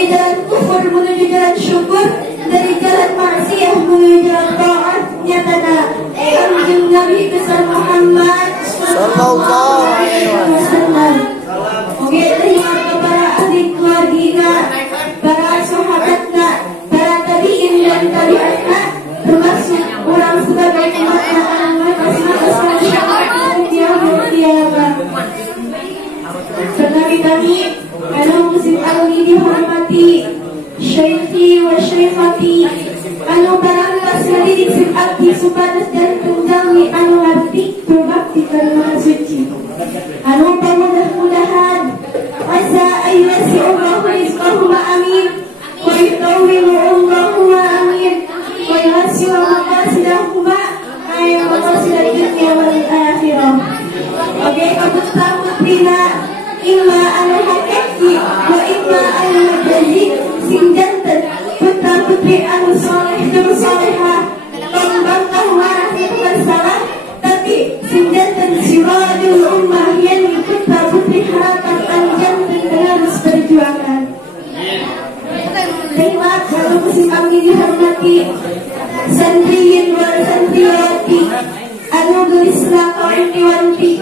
dari jalan kufur menuju jalan syukur, dari jalan maksiat menuju jalan taat. Nyatana kanjeng Nabi besar Muhammad sallallahu alaihi wasallam. Oke, terima kepada ahli keluarga, para sahabatnya, para tabiin dan tabiatnya, termasuk orang sebagai umatnya kami anu musim alwi dihormati syekhi wa syekhati anu barangkas hadirin sim abdi supados dan penjami anu ngerti berbakti karena suci anu pamudah-mudahan asa ayyasi Allahu rizqahuma amin wa yutawwilu Allahumma amin wa yuhasiru maqasidahuma ayat maqasidah dunia wal akhirah. Oke, kamu tahu tidak imma al-hakiki wa imma al-majazi sing jantan putra putri anu soleh dan solehah pembangkang waras yang bersalah tapi sing jantan siwadul ummah yang putra putri harapan anu jantan harus berjuangan. Terima kalau musim kami dihormati santriyin wal santriwati anu gelis lakon diwanti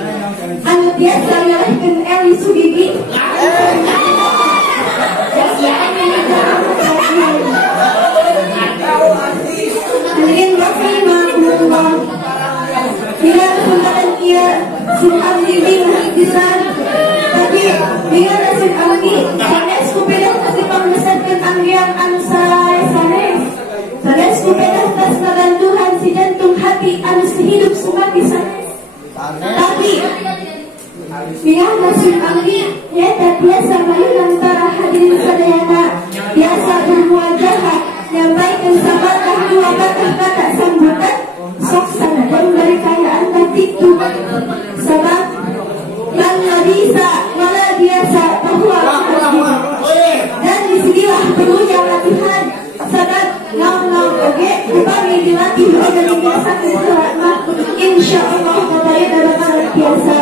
anu biasa ngalahkeun Eli Subibi Alin rahimahullah bila kesempatan ia Subhan Libing Hadisan tapi bila nasib Aldi sanes kupedah kasih pembesarkan anggian anu sanes sanes kupedah tas keganduhan si jantung hati anu sehidup sumati sanes tapi biar nasib Aldi nyata biasa malunan para hadirin sadayana biasa bermuajahah nyampaikan sabatah dua kata sambutan sok sana dan berkayaan tadi itu sebab mana bisa mana biasa bahwa dan disinilah perlunya latihan sebab naon-naon oge upami dilatih oleh biasa keselamatan insyaallah katanya dalam biasa.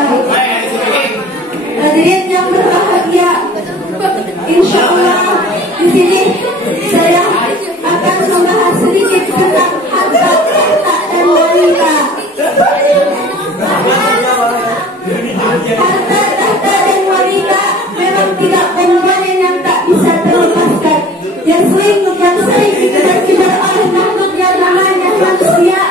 Hadirin yang berbahagia, insya Allah di sini saya akan membahas sedikit tentang harta dan wanita. Harta dan wanita memang tidak komponen yang tak bisa terlepaskan. Yang sering dikejar oleh makhluk yang namanya manusia.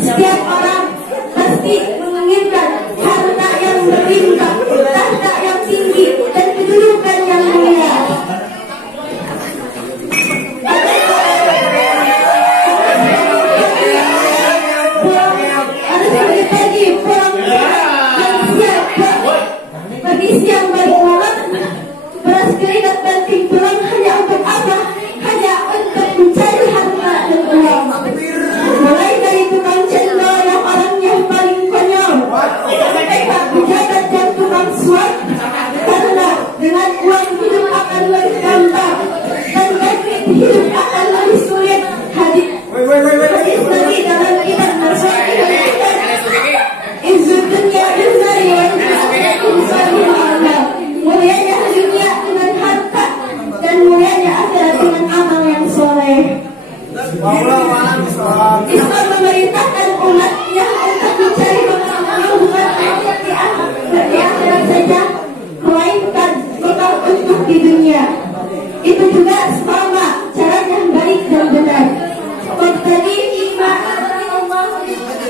Setiap orang pasti menginginkan harta yang berlimpah, tahta yang tinggi, dan kedudukan yang mulia. Ada sekali pagi pulang yang siap bagi siang balik malam beras keringat banting tulang hanya untuk apa? Hanya untuk mencari harta dan uang. Mulai dari tukang cendol yang orangnya paling konyol sampai pak pejabat dan tukang suap, karena dengan uang hidup akan lebih gampang dan teknik hidup akan lebih sulit. Hadis Nabi dalam kitab Masyarakat Izzud dunia bizzari wa bizzari Allah. Mulianya dunia dengan harta dan mulianya akhirat dengan amal yang soleh. Islam memerintahkan umatnya untuk mencari pengalaman bukan hanya di akhirat saja, melainkan bekal untuk di dunia. Itu juga sama caranya baik dan benar.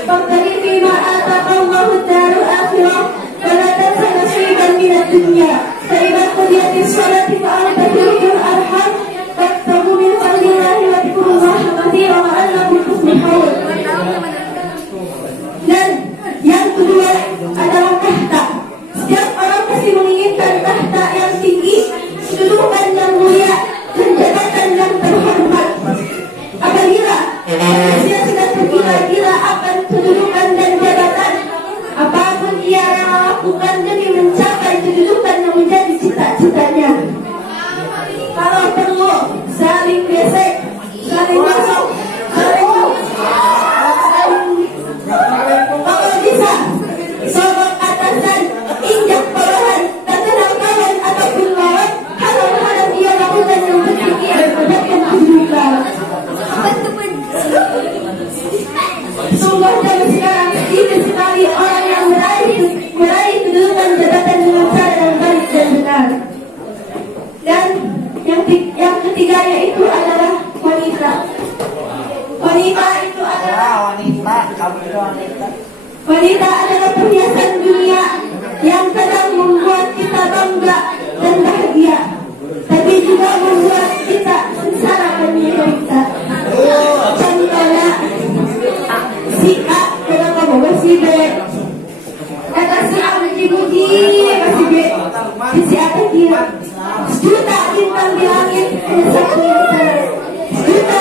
Faqtadi fima ataqallahu darul akhirah wala tansa nasiban minad dunya fa idza qudiyatis sholati fa'tabiru arham faktabu min fadlillahi wa dhkurullaha katsiran la'allakum tuflihun. Dan yang kedua adalah tahta. Setiap orang pasti menginginkan tahta yang tinggi, kedudukan ketiganya itu adalah wanita. Wanita itu adalah wanita adalah perhiasan dunia yang kadang membuat kita bangga dan bahagia, tapi juga membuat kita sengsara dan menderita. Contohnya, si A kenapa bawa si B? Kata si A muji-muji, kata si B, si A kira sejuta bintang di langit hanya satu yang salah. Sejuta